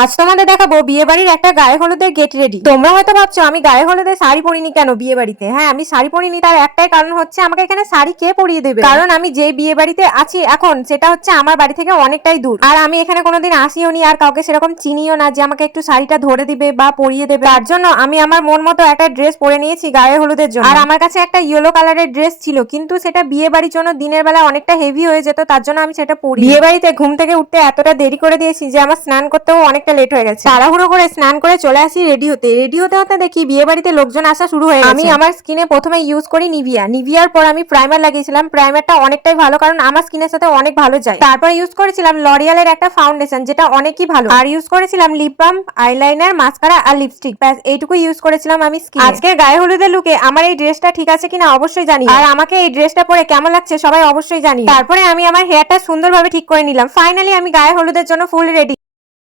আজ তোমাদের দেখাবো বিয়ে বাড়ির একটা গায়ে হলুদের গেট রেডি। তোমরা হয়তো ভাবছো আমি গায়ে হলুদে শাড়ি পরিনি কেন বিয়ে বাড়িতে। হ্যাঁ, আমি শাড়ি পরিনি, তার একটাই কারণ হচ্ছে আমাকে এখানে শাড়ি কে পরিয়ে দেবে। কারণ আমি যে বিয়ে বাড়িতে আছি এখন সেটা হচ্ছে আমার বাড়ি থেকে অনেকটাই দূর, আর আমি এখানে কোনোদিন আসিও নি, আর কাউকে সেরকম চিনিও না যে আমাকে একটু শাড়িটা ধরে দিবে বা পরিয়ে দেবে। তার জন্য আমি আমার মন মতো একটা ড্রেস পরে নিয়েছি গায়ে হলুদের জন্য। আর আমার কাছে একটা ইয়েলো কালারের ড্রেস ছিল, কিন্তু সেটা বিয়ে বাড়ির জন্য দিনের বেলা অনেকটা হেভি হয়ে যেত, তার জন্য আমি সেটা পরি। বিয়ে বাড়িতে ঘুম থেকে উঠতে এতটা দেরি করে দিয়েছি যে আমার স্নান করতেও অনেকটা লেট হয়ে গেছে। তাড়াহুড়ো করে স্নান করে চলে আসি রেডি হতে হতে দেখি বিয়ে বাড়িতে লোকজন আসা শুরু হয়ে গেছে। আমি আমার স্কিনে প্রথমে ইউজ করি নিভিয়ার পর আমি প্রাইমার লাগিয়েছিলাম। প্রাইমারটা অনেকটাই ভালো, কারণ আমার স্কিনের সাথে অনেক ভালো যায়। তারপর ইউজ করেছিলাম লরিয়ালের একটা ফাউন্ডেশন, যেটা অনেকই ভালো। আর ইউজ করেছিলাম লিপ বাম, আইলাইনার, মাস্কারা আর লিপস্টিক। ব্যাস এইটুকু ইউজ করেছিলাম আমি স্কিনে। আজকের গায়ে হলুদের লুকে আমার এই ড্রেসটা ঠিক আছে কিনা অবশ্যই জানি, আর আমাকে এই ড্রেসটা পরে কেমন লাগছে সবাই অবশ্যই জানি। তারপরে আমি আমার হেয়ারটা সুন্দরভাবে ঠিক করে নিলাম। ফাইনালি আমি গায়ে হলুদের জন্য ফুল রেডি।